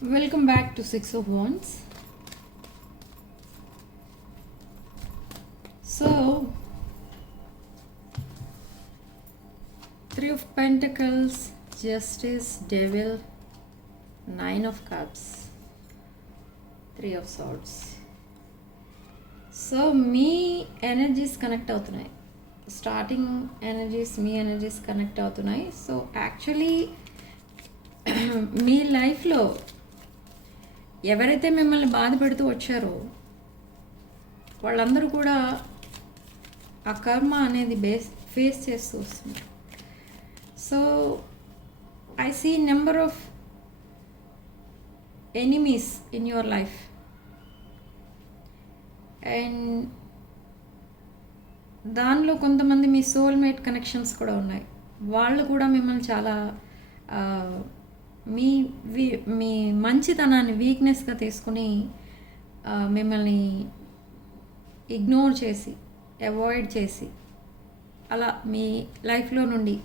Welcome back to Six of Wands. So, Three of Pentacles, Justice, Devil, Nine of Cups, Three of Swords. So me energies connect అవుతున్నాయి. Starting energies మీ energies connect అవుతున్నాయి. So actually మీ లైఫ్లో ఎవరైతే మిమ్మల్ని బాధ పెడుతూ వచ్చారో వాళ్ళందరూ కూడా ఆ కర్మ అనేది ఫేస్ చేస్తూ వస్తున్నారు. So I see number of enemies in your life and దానిలో కొంతమంది మీ సోల్మేట్ కనెక్షన్స్ కూడా ఉన్నాయి. వాళ్ళు కూడా మిమ్మల్ని చాలా మీ మంచితనాన్ని వీక్నెస్గా తీసుకుని మిమ్మల్ని ఇగ్నోర్ చేసి అవాయిడ్ చేసి అలా మీ లైఫ్లో నుండి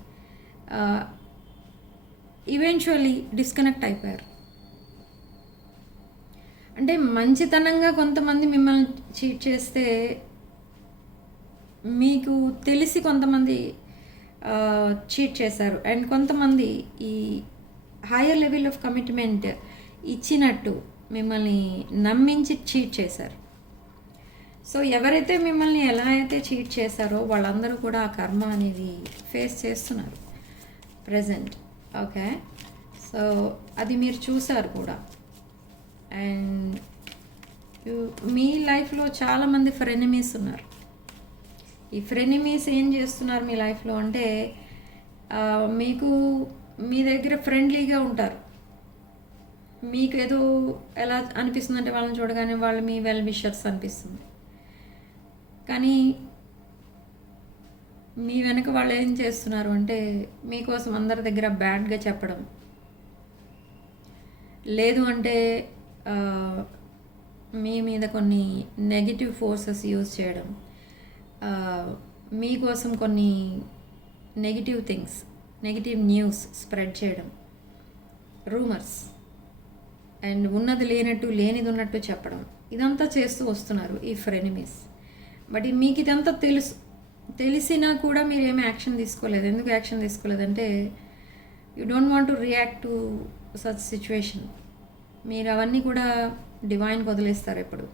ఈవెన్చువల్లీ డిస్కనెక్ట్ అయిపోయారు. అంటే మంచితనంగా కొంతమంది మిమ్మల్ని చీట్ చేస్తే మీకు తెలిసి కొంతమంది చీట్ చేశారు అండ్ కొంతమంది ఈ హయ్యర్ లెవెల్ ఆఫ్ కమిట్మెంట్ ఇచ్చినట్టు మిమ్మల్ని నమ్మించి చీట్ చేశారు. సో ఎవరైతే మిమ్మల్ని ఎలా అయితే చీట్ చేశారో వాళ్ళందరూ కూడా ఆ కర్మ అనేది ఫేస్ చేస్తున్నారు ప్రజెంట్. ఓకే, సో అది మీరు చూసారు కూడా. అండ్ మీ లైఫ్లో చాలామంది ఫ్రెనిమీస్ ఉన్నారు. ఈ ఫ్రెనిమీస్ ఏం చేస్తున్నారు మీ లైఫ్లో అంటే మీకు మీ దగ్గర ఫ్రెండ్లీగా ఉంటారు. మీకు ఏదో ఎలా అనిపిస్తుంది అంటే వాళ్ళని చూడగానే వాళ్ళు మీ వెల్ విషర్స్ అనిపిస్తుంది, కానీ మీ వెనక వాళ్ళు ఏం చేస్తున్నారు అంటే మీకోసం అందరి దగ్గర బ్యాడ్గా చెప్పడం, లేదు అంటే మీ మీద కొన్ని నెగిటివ్ ఫోర్సెస్ యూజ్ చేయడం, మీకోసం కొన్ని negative things, negative news spread చేయడం, రూమర్స్ అండ్ ఉన్నది లేనట్టు లేనిది ఉన్నట్టు చెప్పడం, ఇదంతా చేస్తూ వస్తున్నారు ఈ ఫ్రెనిమీస్. బట్ మీకు ఇదంతా తెలిసినా కూడా మీరు ఏమీ యాక్షన్ తీసుకోలేదు. ఎందుకు యాక్షన్ తీసుకోలేదంటే you don't want to react to such situation. మీరు అవన్నీ కూడా డివైన్కి వదిలేస్తారు ఎప్పుడు.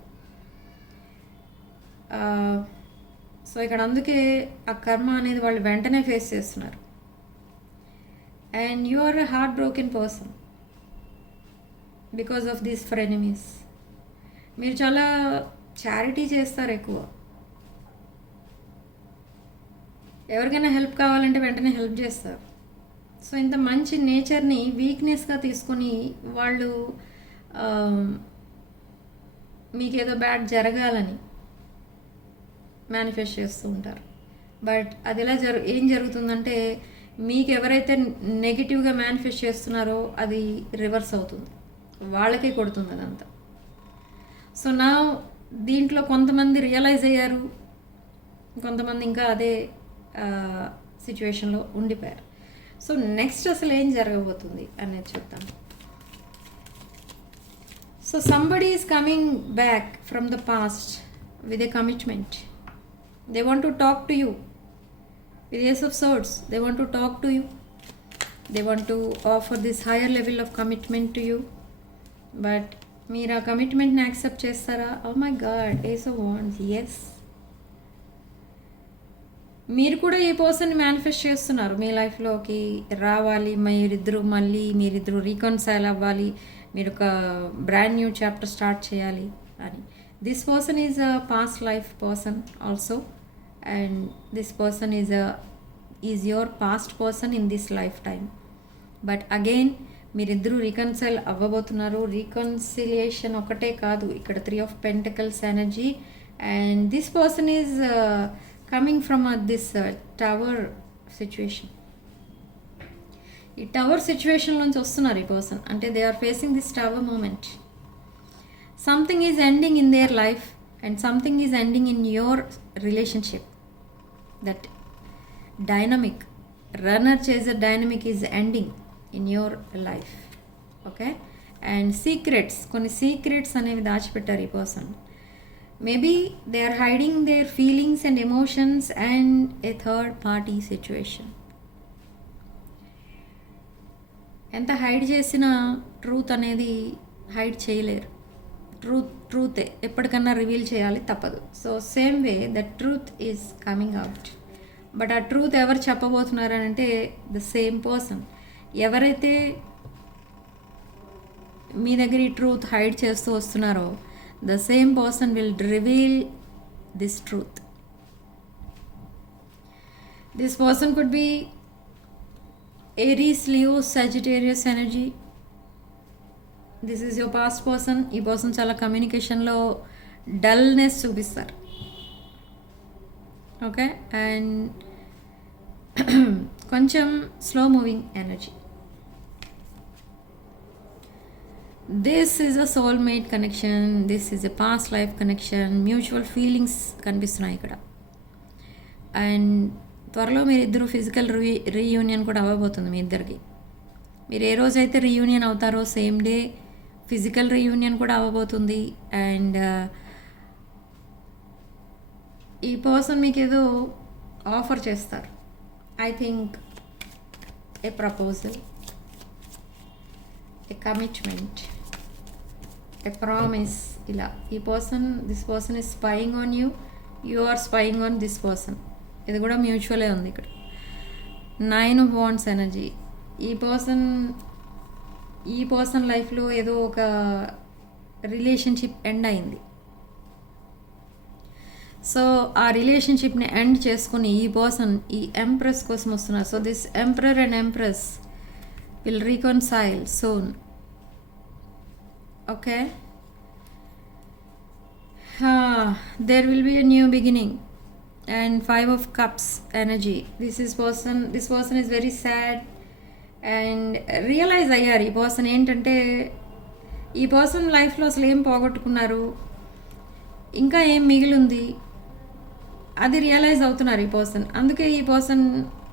సో ఇక్కడ అందుకే ఆ కర్మ అనేది వాళ్ళు వెంటనే ఫేస్ చేస్తున్నారు. And you are a heart broken person because of these frenemies. మీరు చాలా చారిటీ చేస్తారు ఎక్కువ. ఎవరికైనా హెల్ప్ కావాలంటే వెంటనే హెల్ప్ చేస్తారు. సో ఇంత మంచి నేచర్ని వీక్నెస్గా తీసుకొని వాళ్ళు మీకేదో బ్యాడ్ జరగాలని మేనిఫెస్ట్ చేస్తూ ఉంటారు. బట్ అది ఎలా ఏం జరుగుతుందంటే మీకు ఎవరైతే నెగిటివ్గా మేనిఫెస్ట్ చేస్తున్నారో అది రివర్స్ అవుతుంది, వాళ్ళకే కొడుతుంది అదంతా. సో నా దీంట్లో కొంతమంది రియలైజ్ అయ్యారు, కొంతమంది ఇంకా అదే సిచ్యువేషన్లో ఉండిపోయారు. సో నెక్స్ట్ అసలు ఏం జరగబోతుంది అనేది చూద్దాం. So somebody is coming back from the past with a commitment. They want to talk to you with Ace of Swords. They want to talk to you. They want to offer this higher level of commitment to you. But మీరు ఆ కమిట్మెంట్ని యాక్సెప్ట్ చేస్తారా? Oh my God, Ace of Wands, yes. మీరు కూడా ఈ పర్సన్ని మేనిఫెస్ట్ చేస్తున్నారు, మీ లైఫ్లోకి రావాలి, మీరిద్దరు రీకన్సైల్ అవ్వాలి, మీరు ఒక బ్రాండ్ న్యూ చాప్టర్ స్టార్ట్ చేయాలి అని. This person is a past life person also. And this person is your past person in this lifetime. But again మీరిద్దరూ రీకన్సైల్ అవ్వబోతున్నారు. రీకన్సిలియేషన్ ఒకటే కాదు, ఇక్కడ 3 of Pentacles energy. And this person is coming from this tower situation. ఈ tower situation నుంచి వస్తున్నారు ఈ person. అంటే they are facing this tower moment. Something is ending in their life and something is ending in your relationship. That dynamic, runner chaser dynamic is ending in your life. Okay, and secrets, కొన్ని secrets అనేవి దాచిపెట్టారు ఈ person. Maybe they are hiding their feelings and emotions and a third party situation. ఎంత hide చేసినా truth అనేది hide చేయలేరు. ట్రూతే ఎప్పటికన్నా రివీల్ చేయాలి, తప్పదు. So same way that truth is coming out. But ఆ ట్రూత్ ఎవరు చెప్పబోతున్నారు అని అంటే ద సేమ్ పర్సన్. ఎవరైతే మీ దగ్గర ఈ ట్రూత్ హైడ్ చేస్తూ వస్తున్నారో the same person will reveal this truth. This person could be Aries, Leo, Sagittarius energy. This is your past person. ఈ పర్సన్ చాలా కమ్యూనికేషన్లో డల్నెస్ చూపిస్తారు. ఓకే, అండ్ కొంచెం slow moving energy. This is a soulmate connection, this is a past life connection. Mutual feelings కనిపిస్తున్నాయి ఇక్కడ. అండ్ త్వరలో మీరిద్దరూ physical reunion కూడా అవ్వబోతుంది మీ ఇద్దరికి. మీరు ఏ రోజైతే రీయూనియన్ అవుతారో సేమ్ డే ఫిజికల్ రీయూనియన్ కూడా అవ్వబోతుంది. అండ్ ఈ పర్సన్ మీకు ఏదో ఆఫర్ చేస్తారు. I think a proposal, a commitment, a promise. ఇలా this person is spying on you, you are spying on this person. ఇది కూడా మ్యూచువలే ఉంది ఇక్కడ. 9 of Wands ఎనర్జీ. ఈ పర్సన్ లైఫ్లో ఏదో ఒక రిలేషన్షిప్ ఎండ్ అయింది. సో ఆ రిలేషన్షిప్ని ఎండ్ చేసుకుని ఈ పర్సన్ ఈ ఎంప్రెస్ కోసం వస్తున్నారు. So this emperor and empress will reconcile soon. Okay, there will be a new beginning. And 5 of Cups energy. This person is very sad and realize అయ్యారు ఈ పర్సన్ ఏంటంటే ఈ పర్సన్ లైఫ్లో అసలు ఏం పోగొట్టుకున్నారు, ఇంకా ఏం మిగిలింది అది రియలైజ్ అవుతున్నారు ఈ పర్సన్. అందుకే ఈ పర్సన్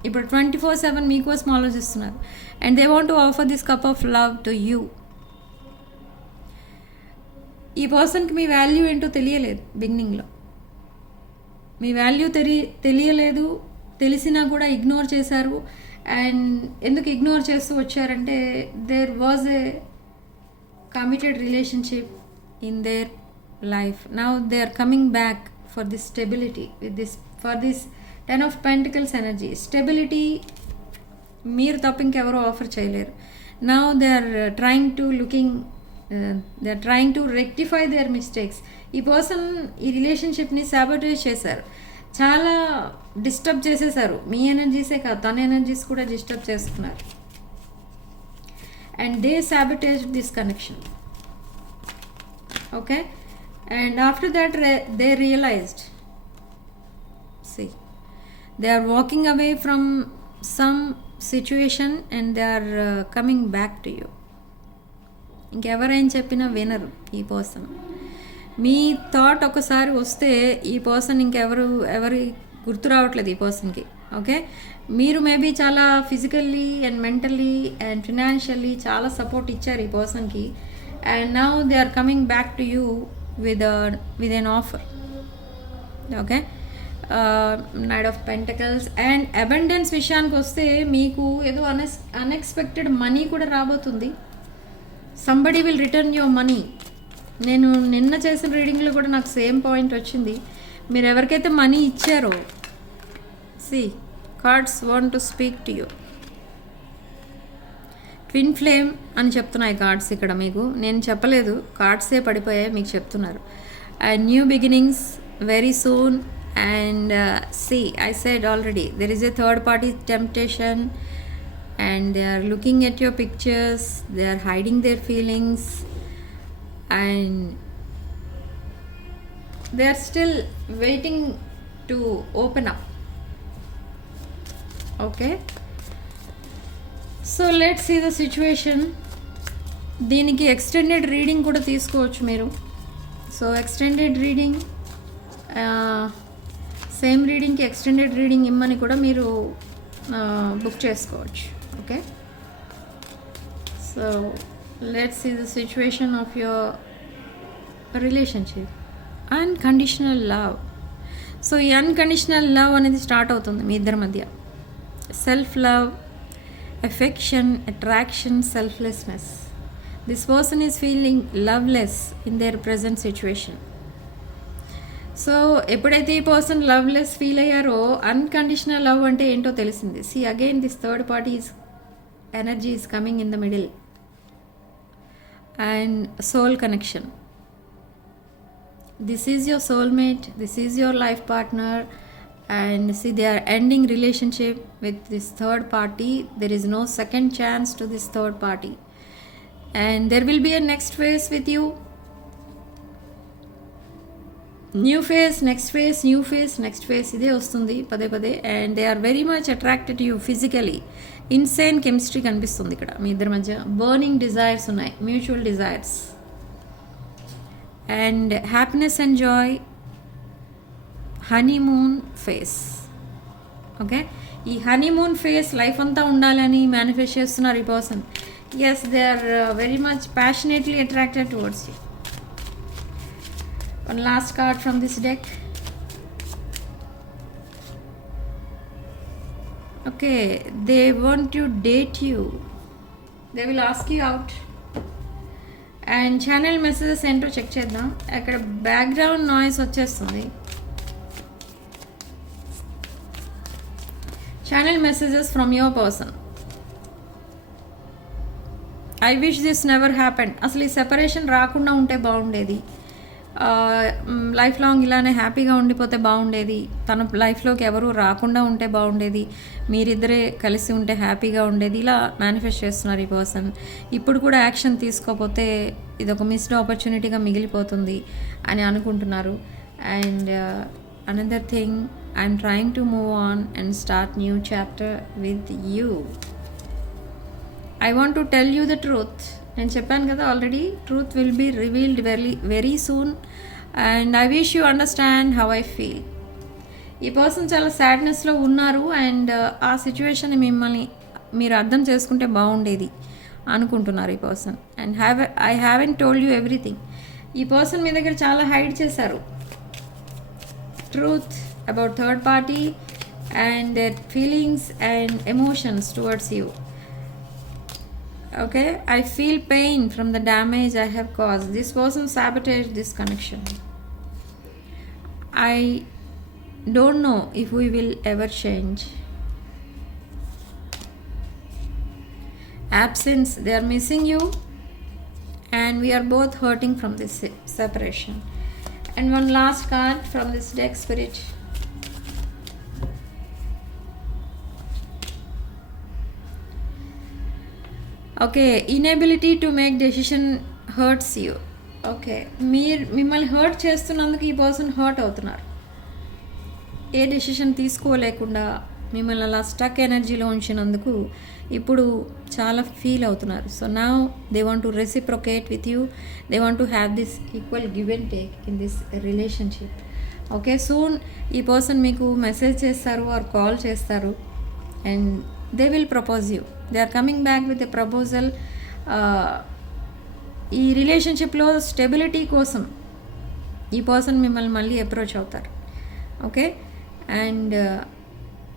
ఇప్పుడు 24/7 మీకోసం ఆలోచిస్తున్నారు. And they want to offer this cup of love to you. ఈ పర్సన్కి మీ వాల్యూ ఏంటో తెలియలేదు బిగినింగ్లో. మీ వాల్యూ తెలియలేదు, తెలిసినా కూడా ఇగ్నోర్ చేశారు. అండ్ ఎందుకు ఇగ్నోర్ చేస్తూ వచ్చారంటే there was a committed relationship in their life. Now they are coming back for this stability for this 10 of Pentacles energy. Stability మీరు తప్ప ఇంకెవరో ఆఫర్ చేయలేరు. Now they are trying to rectify their mistakes. ఈ person ఈ రిలేషన్షిప్ని సాబోటేజ్ చేశారు, చాలా డిస్టర్బ్ చేసేసారు. మీ ఎనర్జీసే కాదు, తన ఎనర్జీస్ కూడా డిస్టర్బ్ చేసుకున్నారు. And they sabotage this connection. Okay, and after that they realised, see, they are walking away from some situation and they are coming back to you. ఇంకెవరైనా చెప్పినా వినరు ఈ పర్సన్. మీ థాట్ ఒకసారి వస్తే ఈ పర్సన్ ఎవరి గుర్తు రావట్లేదు ఈ పర్సన్కి. ఓకే, మీరు మేబీ చాలా physically and mentally and financially చాలా సపోర్ట్ ఇచ్చారు ఈ పర్సన్కి. And now they are coming back to you with an offer. Okay, knight of pentacles. And abundance విషయానికి వస్తే మీకు ఏదో అన్ఎక్స్పెక్టెడ్ మనీ కూడా రాబోతుంది. Somebody will return your money. నేను నిన్న చేసిన రీడింగ్లో కూడా నాకు సేమ్ పాయింట్ వచ్చింది. మీరు ఎవరికైతే మనీ ఇచ్చారో, see cards want to speak to you. Twin flame అని చెప్తున్నాయి కార్డ్స్ ఇక్కడ. మీకు నేను చెప్పలేదు, కార్డ్సే పడిపోయాయి మీకు చెప్తున్నారు. And new beginnings very soon. And see, I said already, there is a third party temptation and they are looking at your pictures, they are hiding their feelings and they are still waiting to open up. Okay, so let's see the situation. దీనికి extended reading కూడా తీసుకోవచ్చు మీరు. So extended reading, same రీడింగ్కి extended reading ఇమ్మని కూడా మీరు book చేసుకోవచ్చు. Okay, so Let's see the situation of your relationship. Unconditional love. So ఈ అన్కండిషనల్ లవ్ అనేది స్టార్ట్ అవుతుంది మీ ఇద్దరి మధ్య. Self love, affection, attraction, selflessness. This person is feeling loveless in their present situation. So ఎప్పుడైతే ఈ person loveless feel అయ్యారో unconditional love అంటే ఏంటో తెలిసింది. See again this third party is energy is coming in the middle and soul connection. This is your soulmate, this is your life partner, and see they are ending relationship with this third party. There is no second chance to this third party, and there will be a next phase with you. New phase, next phase, new phase, next phase ide vastundi pade pade, and they are very much attracted to you physically. Insane chemistry kanipistundi ikkada మీ ఇద్దరి మధ్య. burning desires ఉన్నాయి, mutual desires. And happiness and joy, honeymoon phase. Okay, ఈ honeymoon phase life అంతా ఉండాలని manifest చేస్తున్నారు ఈ person. Yes, they are very much passionately attracted towards you. One last card from this deck. Okay, they want to date you, they will ask you out. And channel messages ఏంటో check చేద్దాం. అక్కడ background noise వచ్చేస్తుంది. Channel messages from your person. I wish this never happened. అసలు ఈ సెపరేషన్ రాకుండా ఉంటే బాగుండేది. Life long ఇలానే హ్యాపీగా ఉండిపోతే బాగుండేది. తన లైఫ్లోకి ఎవరు రాకుండా ఉంటే బాగుండేది. మీరిద్దరే కలిసి ఉంటే హ్యాపీగా ఉండేది. ఇలా మేనిఫెస్ట్ చేస్తున్నారు ఈ పర్సన్. ఇప్పుడు కూడా యాక్షన్ తీసుకోకపోతే ఇది ఒక మిస్డ్ ఆపర్చునిటీగా మిగిలిపోతుంది అని అనుకుంటున్నారు. And another thing, I'm trying to move on and start new chapter with you. I want to tell you the truth. నేను చెప్పాను కదా already, truth will be revealed very soon and I wish you understand how I feel. ఈ person చాలా సాడ్నెస్లో ఉన్నారు అండ్ ఆ సిచ్యువేషన్ మిమ్మల్ని మీరు అర్థం చేసుకుంటే బాగుండేది అనుకుంటున్నారు ఈ person. And I haven't told you everything. ఈ పర్సన్ మీ దగ్గర చాలా హైడ్ చేశారు truth about third party and their feelings and emotions towards you. Okay, I feel pain from the damage I have caused. This person sabotaged this connection. I don't know if we will ever change. Absence, they are missing you and we are both hurting from this separation. And one last card from this deck, Spirit. Okay, inability to make decision hurts you. Okay, మిమ్మల్ని hurt చేస్తున్నందుకు ఈ person hurt అవుతున్నారు. ఏ డెసిషన్ తీసుకోలేకుండా మిమ్మల్ని అలా స్టక్ ఎనర్జీలో ఉంచినందుకు ఇప్పుడు చాలా ఫీల్ అవుతున్నారు. So now they want to reciprocate with you. They want to have this equal give and take in this relationship. Okay, soon ఈ పర్సన్ మీకు మెసేజ్ చేస్తారు ఆర్ కాల్ చేస్తారు and they will propose you. They are coming back with a proposal. ఈ రిలేషన్షిప్లో స్టెబిలిటీ కోసం ఈ పర్సన్ మిమ్మల్ని మళ్ళీ అప్రోచ్ అవుతారు. ఓకే, అండ్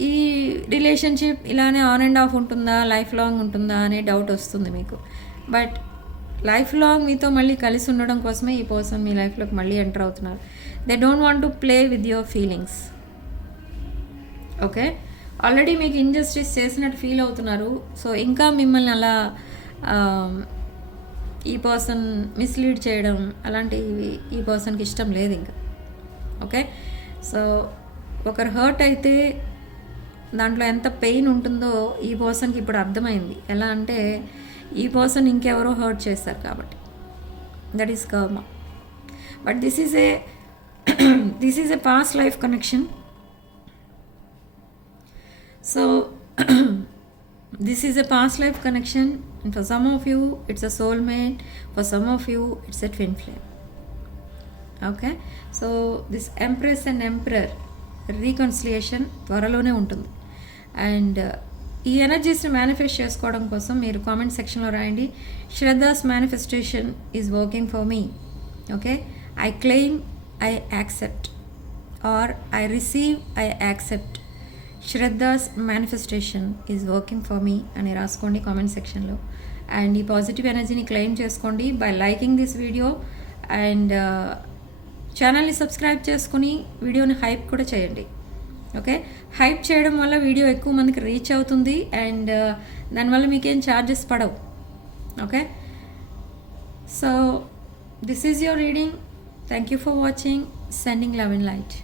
ఈ రిలేషన్షిప్ ఇలానే ఆన్ అండ్ ఆఫ్ ఉంటుందా, లైఫ్ లాంగ్ ఉంటుందా అనే డౌట్ వస్తుంది మీకు. బట్ లైఫ్ లాంగ్ మీతో మళ్ళీ కలిసి ఉండడం కోసమే ఈ పర్సన్ మీ లైఫ్లోకి మళ్ళీ ఎంటర్ అవుతున్నారు. They don't want to play with your feelings. Okay, already మీకు ఇంజస్టిస్ చేసినట్టు ఫీల్ అవుతున్నారు. సో ఇంకా మిమ్మల్ని అలా ఈ పర్సన్ మిస్లీడ్ చేయడం అలాంటివి ఈ పర్సన్కి ఇష్టం లేదు ఇంకా. ఓకే, సో ఒకరు హర్ట్ అయితే దాంట్లో ఎంత పెయిన్ ఉంటుందో ఈ పర్సన్కి ఇప్పుడు అర్థమైంది. ఎలా అంటే ఈ పర్సన్ ఇంకెవరో హర్ట్ చేస్తారు కాబట్టి. దట్ ఈస్ కర్మ. But this is a past life connection. So this is a past life connection and for some of you it's a soulmate, for some of you it's a twin flame. Okay, so this Empress and Emperor reconciliation త్వరలోనే ఉంటుంది. అండ్ ఈ ఎనర్జీస్ని మేనిఫెస్ట్ చేసుకోవడం కోసం మీరు comment సెక్షన్లో రాయండి, Shraddha's manifestation is working for me. Okay, I claim, I accept, or I receive, I accept. Shraddha's manifestation is working for me అని రాసుకోండి కామెంట్ సెక్షన్లో. అండ్ ఈ పాజిటివ్ ఎనర్జీని క్లెయిమ్ చేసుకోండి by liking this video. And ఛానల్ని సబ్స్క్రైబ్ చేసుకుని వీడియోని హైప్ కూడా చేయండి. ఓకే, హైప్ చేయడం వల్ల వీడియో ఎక్కువ మందికి రీచ్ అవుతుంది అండ్ దానివల్ల మీకేం ఛార్జెస్ పడవు. Okay, so this is your reading. Thank you for watching. Sending love and light.